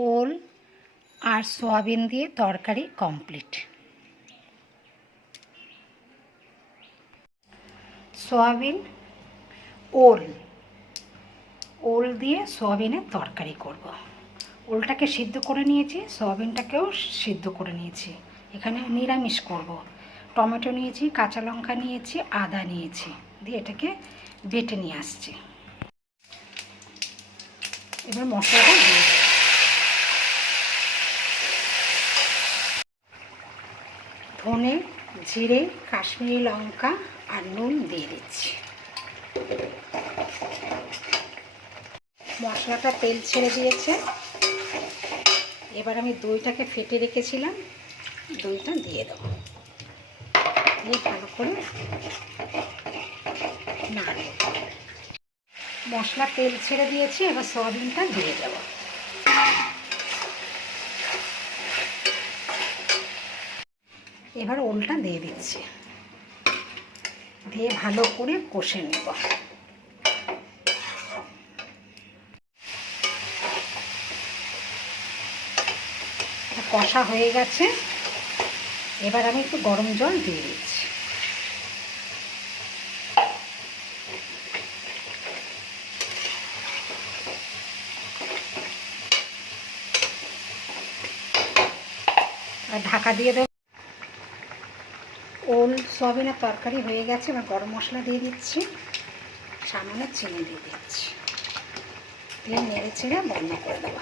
ওল আর সয়াবিন দিয়ে তরকারি কমপ্লিট। সয়াবিন ওল দিয়ে সয়াবিনের তরকারি করব। ওলটাকে সিদ্ধ করে নিয়েছি, সয়াবিনটাকেও সিদ্ধ করে নিয়েছি। এখানে নিরামিষ করব। টমেটো নিয়েছি, কাঁচা লঙ্কা নিয়েছি, আদা নিয়েছি, দিয়ে এটাকে বেটে নিয়ে আসছি। এবার মশলাটা দিয়ে ধনে, জিরে, কাশ্মীরি লঙ্কা আর নুন দিয়ে দিচ্ছি। মশলাটা তেল ছেড়ে দিয়েছে। এবার আমি দইটাকে ফেটে রেখেছিলাম, দইটা দিয়ে দেবো। দিয়ে ভালো করে নাড়ব। মশলা তেল ছেড়ে দিয়েছি, এবার সয়াবিনটা দিয়ে দেবো। এবার ওলটা দিয়ে দিচ্ছি, দিয়ে ভালো করে কষে নেব। কষা হয়ে গেছে। এবার আমি একটু গরম জল দিয়ে দিচ্ছি। আর ঢাকা দিয়ে দেব। ওল সয়াবিনের তরকারি হয়ে গেছে। এবার গরম মশলা দিয়ে দিচ্ছি, সামান্য চিনি দিয়ে দিচ্ছি, দিয়ে নেড়ে চেড়ে বন্ধ করে দেবো।